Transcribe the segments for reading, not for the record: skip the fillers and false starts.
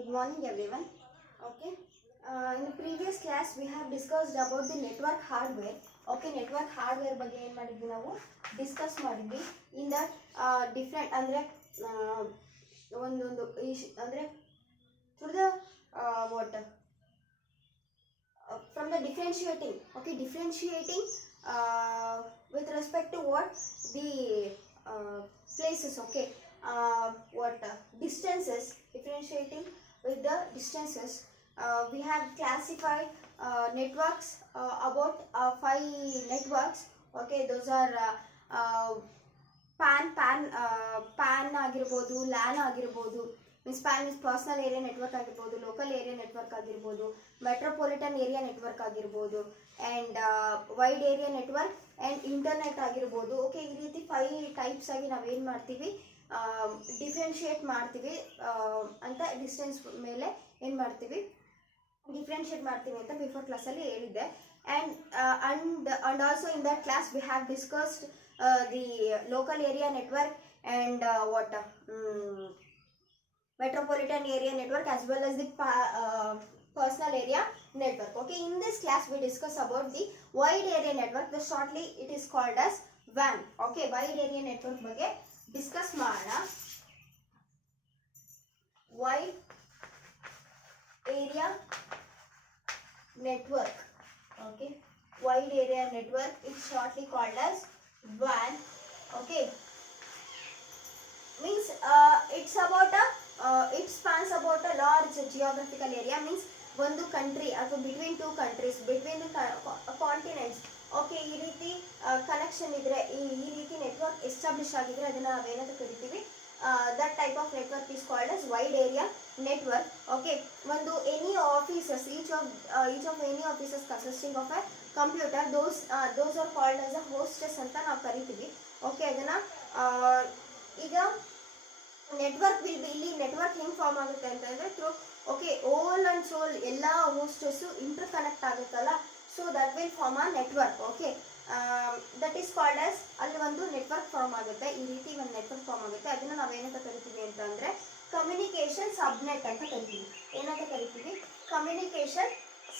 Good morning everyone. Okay. In the previous class we have discussed about the network hardware. Okay, network hardware ಬಗ್ಗೆ ಏನು ಮಾಡಿದ್ವಿ ನಾವು ಡಿಸ್ಕಸ್ ಮಾಡಿದ್ವಿ. In that different ಅಂದರೆ ಒಂದೊಂದು ಅಂದರೆ through the what from the differentiating. Okay, differentiating with respect to what the places. Okay, what distances, differentiating with the distances. We have classified networks about 5 networks. Okay, those are PAN ಆಗಿರ್ಬೋದು, LAN ಆಗಿರ್ಬೋದು, means PAN means personal area network ಆಗಿರ್ಬೋದು, local area network ಆಗಿರ್ಬೋದು, metropolitan area network ಆಗಿರ್ಬೋದು, and wide area network and internet ಆಗಿರ್ಬೋದು. ಓಕೆ, ಈ ರೀತಿ 5 ಟೈಪ್ಸ್ ಆಗಿ ನಾವೇನು ಮಾಡ್ತೀವಿ, ಡಿಫ್ರೆನ್ಷಿಯೇಟ್ ಮಾಡ್ತೀವಿ ಅಂತ ಡಿಸ್ಟೆನ್ಸ್ ಮೇಲೆ ಏನು ಮಾಡ್ತೀವಿ, ಡಿಫ್ರೆನ್ಷಿಯೇಟ್ ಮಾಡ್ತೀವಿ ಅಂತ ಬಿಫೋರ್ ಕ್ಲಾಸಲ್ಲಿ ಹೇಳಿದ್ದೆ. And also in that class we have discussed the local area network and what metropolitan area network as well as the personal area network. Okay, in this class we discuss about the wide area network. The shortly it is called as WAN. Okay, wide area network ಬಗ್ಗೆ discuss ಮಾಡೋಣ. Wide area network. Okay, wide area network is shortly called as WAN. Okay, means it's about a it spans about a large geographical area. Means ಒಂದು ಕಂಟ್ರಿ ಅಥವಾ ಬಿಟ್ವೀನ್ 2 countries, between continents. Okay, ಈ ರೀತಿ ಕನೆಕ್ಷನ್ ಇದ್ರೆ, ಈ ರೀತಿ network establish ಆಗಿದ್ರೆ ಅದನ್ನು ನಾವೇನಂತ ಕರಿತೀವಿ, that type of network is called as wide area network. Okay, ಒಂದು any offices, each of any offices consisting of a computer, those are called as a hosts ಅಂತ ನಾವು ಕರಿತೀವಿ. ಓಕೆ, ಅದನ್ನು ಈಗ ನೆಟ್ವರ್ಕ್ ವಿಲ್ ಬಿ, ಇಲ್ಲಿ network ಹೆಂಗೆ form ಆಗುತ್ತೆ ಅಂತಂದರೆ through, okay, whole and sole ಎಲ್ಲ ಹೋಸ್ಟಸ್ಸು ಇಂಟರ್ ಕನೆಕ್ಟ್ ಆಗುತ್ತಲ್ಲ, so that will form a network. Okay, that is called as, ಅಲ್ಲಿ ಒಂದು ನೆಟ್ವರ್ಕ್ ಫಾರ್ಮ್ ಆಗುತ್ತೆ. ಈ ರೀತಿ ಒಂದು ನೆಟ್ವರ್ಕ್ ಫಾರ್ಮ್ ಆಗುತ್ತೆ. ಅದನ್ನು ನಾವೇನಂತ ಕರಿತೀವಿ ಅಂತಂದರೆ ಕಮ್ಯುನಿಕೇಷನ್ ಸಬ್ನೆಟ್ ಅಂತ ಕರಿತೀವಿ. ಏನಂತ ಕರಿತೀವಿ? ಕಮ್ಯುನಿಕೇಷನ್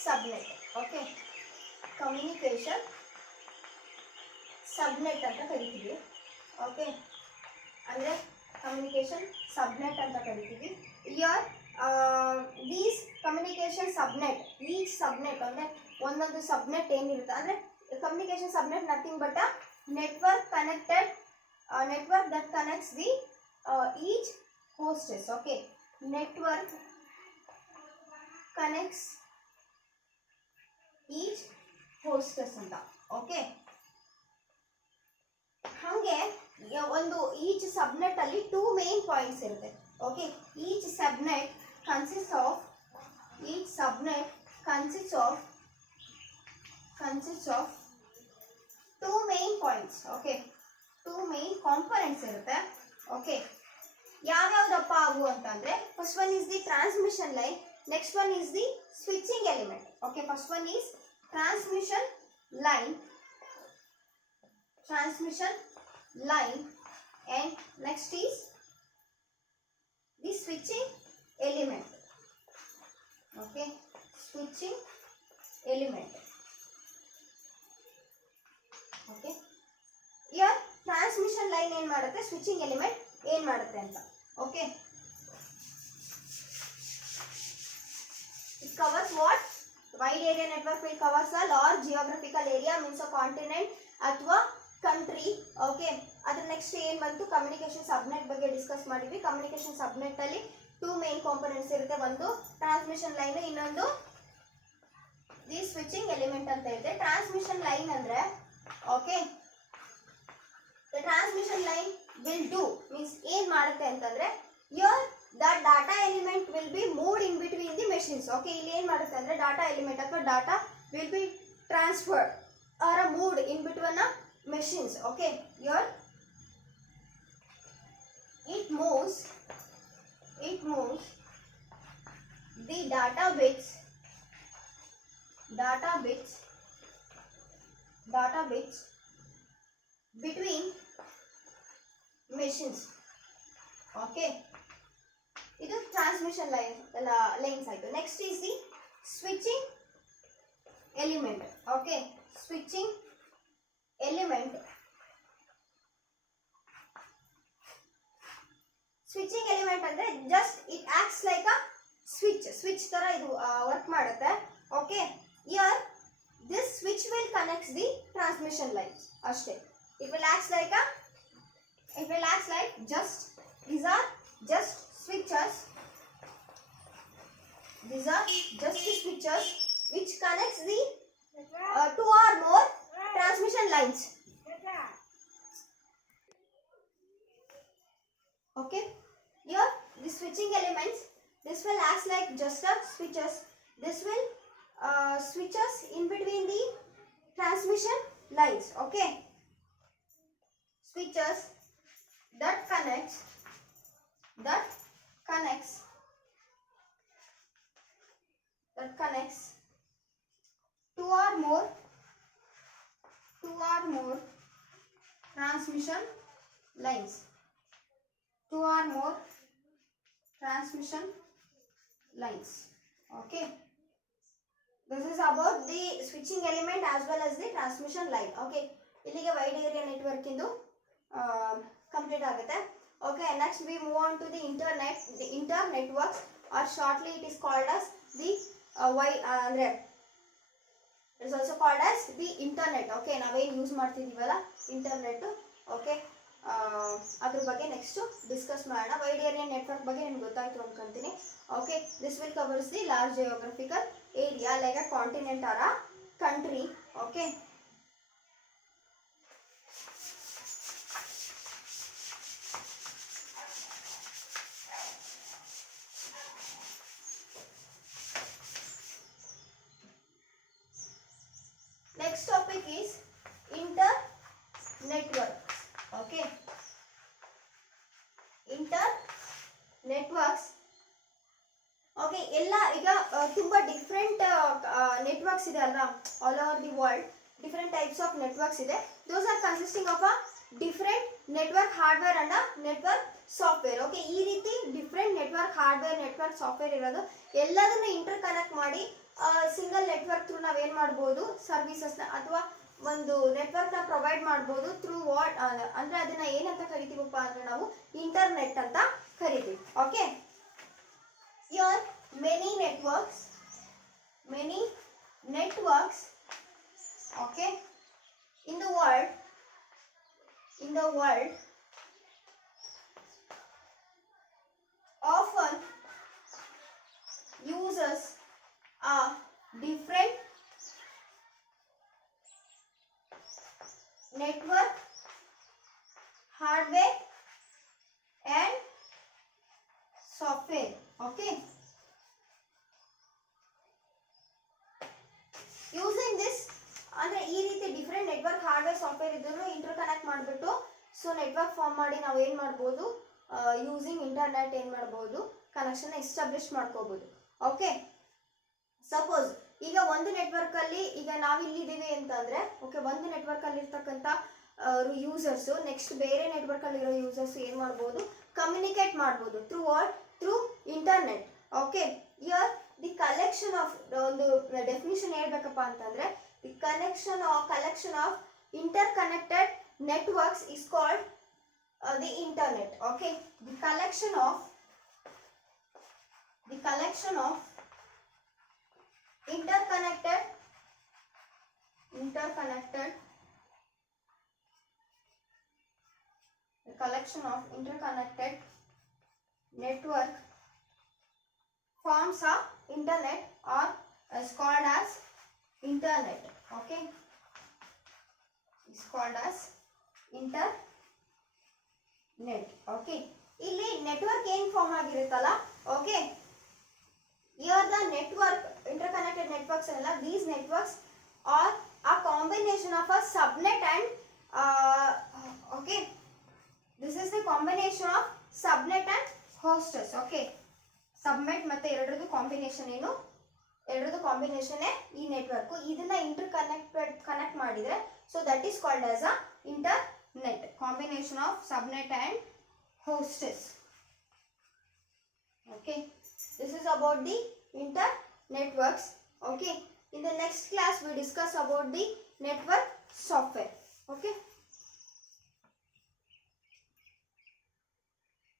ಸಬ್ನೆಟ್. ಓಕೆ, ಕಮ್ಯುನಿಕೇಷನ್ ಸಬ್ನೆಟ್ ಅಂತ ಕರಿತೀವಿ. ಓಕೆ, ಅಂದರೆ ಕಮ್ಯುನಿಕೇಷನ್ ಸಬ್ನೆಟ್ ಅಂತ ಕರಿತೀವಿ. ಇಯರ್ ದೀಸ್ ಕಮ್ಯುನಿಕೇಷನ್ ಸಬ್ನೆಟ್, ಈಚ್ ಸಬ್ನೆಟ್ ಅಂದರೆ ಒಂದೊಂದು ಸಬ್ನೆಟ್ ಏನಿರುತ್ತೆ ಅಂದರೆ ಕಮ್ಯುನಿಕೇಷನ್ ಸಬ್ನೆಟ್ nothing but a network connected, network that connects the each hostess. Okay, network connects each hostess ಅಂತ. ಓಕೆ, ಹಾಗೆ ಒಂದು ಈಚ್ ಸಬ್ನೆಟ್ ಅಲ್ಲಿ 2 ಮೇನ್ ಪಾಯಿಂಟ್ಸ್ ಇರುತ್ತೆ. ಓಕೆ, ಈಚ್ ಸಬ್ನೆಟ್ consist of 2 main points. Okay, 2 main components ಇರುತ್ತೆ. ಓಕೆ, ಯಾವ್ಯಾವ್ದಪ್ಪ ಅವು ಅಂತಂದ್ರೆ, first one is the transmission line, next one is the switching element. Okay, first one is transmission line, and next is the switching element. Okay, switching element. Okay, here transmission line ಏನು ಮಾಡುತ್ತೆ, switching element ಏನು ಮಾಡುತ್ತೆ ಅಂತ. Okay, it covers what? Wide area network will covers a large geographical area, means a continent ಅಥವಾ country. Okay, ಅದ್ರ ನೆಕ್ಸ್ಟ್ ಏನು ಬಂತು, ಕಮ್ಯುನಿಕೇಷನ್ ಸಬ್ನೆಟ್ ಬಗ್ಗೆ ಡಿಸ್ಕಸ್ ಮಾಡಿದ್ವಿ. ಕಮ್ಯುನಿಕೇಷನ್ ಸಬ್ನೆಟ್ ಅಲ್ಲಿ 2 ಮೇನ್ ಕಾಂಪೊನೆಂಟ್ಸ್ ಇರುತ್ತೆ, ಒಂದು ಟ್ರಾನ್ಸ್ಮಿಷನ್ ಲೈನ್, ಇನ್ನೊಂದು ದಿ ಸ್ವಿಚಿಂಗ್ ಎಲಿಮೆಂಟ್ ಅಂತ ಇದೆ. ಟ್ರಾನ್ಸ್ಮಿಷನ್ ಲೈನ್ ಅಂದ್ರೆ, okay, the transmission line will do means ಏನ್ ಮಾಡುತ್ತೆ ಅಂತಂದ್ರೆ, here the data element will be moved in between the machines. Okay, ಇಲ್ಲಿ ಏನ್ ಮಾಡುತ್ತೆ ಅಂದ್ರೆ, ಡಾಟಾ ಎಲಿಮೆಂಟ್ ಅಥವಾ data will be transferred or moved in between machines. Okay, here it moves the data bits between machines. Okay, ಇದು transmission lines ಆಯಿತು. Next is the switching element. Okay, switching element. Switching element ಅಂದ್ರೆ just it acts like a switch ತರ ಇದು work ಮಾಡುತ್ತೆ. Okay, here this switch will connect the transmission lines ಅಷ್ಟೇ. it will act like just these are just switches. These are just the switches which connects the two or more transmission lines. Okay, here the switching elements, this will act like just a switches. This will switches in between the transmission lines. Okay, switches that connects two or more transmission lines. Two or more transmission lines. Okay, this is about the switching element as well as the transmission line. Okay, ಇಲ್ಲಿಗೆ wide area network ಇಂದು ಕಂಪ್ಲೀಟ್ ಆಗುತ್ತೆ. Okay, next we move on to the internet. The inter networks, or shortly it is called as the ಅಂದ್ರೆ it is also called as the internet. Okay, ನಾವೇನು use ಮಾಡ್ತಿದೀವಲ್ಲ internet. Okay, ಅದ್ರ ಬಗ್ಗೆ next discuss ಮಾಡೋಣ. Wide area network ಬಗ್ಗೆ ನಿಮ್ಗೆ ಗೊತ್ತಾಯ್ತು ಅನ್ಕೊಂತೀನಿ. Okay, this will covers the large geographical area like a continent or a country. Okay, next topic is inter networks. Okay, inter networks. Okay, ಎಲ್ಲ ಈಗ ತುಂಬಾ ಡಿಫ್ರೆಂಟ್ ನೆಟ್ವರ್ಕ್ಸ್ ಇದೆ ಅಲ್ವಾ, all over the world different types of networks ಇದೆ. Those are consisting of a different network hardware and network software. Okay, ಈ ರೀತಿ different network hardware, network software ಇರೋದು ಎಲ್ಲದನ್ನು ಇಂಟರ್ ಕನೆಕ್ಟ್ ಮಾಡಿ ಸಿಂಗಲ್ ನೆಟ್ವರ್ಕ್ ಥ್ರೂ ನಾವೇನು ಮಾಡ್ಬೋದು, ಸರ್ವಿಸಸ್ನ ಅಥವಾ ಒಂದು ನೆಟ್ವರ್ಕ್ನ ಪ್ರೊವೈಡ್ ಮಾಡ್ಬೋದು. ಥ್ರೂ ವಾಟ್ ಅಂದರೆ ಅದನ್ನ ಏನಂತ ಕರಿತೀವಪ್ಪ ಅಂದರೆ ನಾವು ಇಂಟರ್ನೆಟ್ ಅಂತ ಕರಿತೀವಿ. Okay, here many networks, okay, in the world often uses a different network hardware and software. Okay, using this ಅಂದ್ರೆ ಈ ರೀತಿ ಡಿಫ್ರೆಂಟ್ ನೆಟ್ವರ್ಕ್ ಹಾರ್ಡ್ವೇರ್ ಸಾಫ್ಟ್ವೇರ್ ಇದನ್ನು ಇಂಟರ್ ಕನೆಕ್ಟ್ ಮಾಡಿಬಿಟ್ಟು ಸೊ ನೆಟ್ವರ್ಕ್ ಫಾರ್ಮ್ ಮಾಡಿ ನಾವು ಏನು ಮಾಡ್ಬೋದು, ಯೂಸಿಂಗ್ ಇಂಟರ್ನೆಟ್ ಏನು ಮಾಡ್ಬೋದು, ಕನೆಕ್ಷನ್ ಎಸ್ಟಾಬ್ಲಿಷ್ ಮಾಡ್ಕೋಬಹುದು. ಓಕೆ, ಸಪೋಸ್ ಈಗ ಒಂದು ನೆಟ್ವರ್ಕ್ ಅಲ್ಲಿ ಈಗ ನಾವಿಲ್ಲಿದ್ದೀವಿ ಅಂತಂದ್ರೆ, ಓಕೆ, ಒಂದು ನೆಟ್ವರ್ಕ್ ಅಲ್ಲಿ ಇರ್ತಕ್ಕಂಥ ಯೂಸರ್ಸ್ ನೆಕ್ಸ್ಟ್ ಬೇರೆ ನೆಟ್ವರ್ಕ್ ಅಲ್ಲಿ ಇರೋ ಯೂಸರ್ಸ್ ಏನು ಮಾಡ್ಬೋದು, ಕಮ್ಯುನಿಕೇಟ್ ಮಾಡ್ಬೋದು. Through what? Through internet. Okay, here the collection of ಒಂದು ಡೆಫಿನಿಷನ್ ಹೇಳ್ಬೇಕಪ್ಪ ಅಂತಂದ್ರೆ the collection of interconnected networks is called the internet. Okay, the collection of interconnected network forms a internet or is called as internet. Okay, is called as internet. Okay, ಇಲ್ಲಿ network ಏನು form ಆಗಿರುತ್ತಲ್ಲ, okay, here the network interconnected networks ಎಲ್ಲ these networks are a combination of a subnet and okay, this is the combination of subnet and hostess. Okay, subnet ಮತ್ತೆ ಎರಡರದು ಕಾಂಬಿನೇಷನ್ ಏನು, ಎರಡರದು ಕಾಂಬಿನೇಷನ್ ಈ ನೆಟ್ವರ್ಕ್. ಇದನ್ನ ಕನೆಕ್ಟ್ ಮಾಡಿದ್ರೆ so that is called as a internet, combination of ಸಬ್ನೆಟ್ and hostess. Okay, this is about the inter-networks. Okay, in the next class we discuss about the network software. Okay.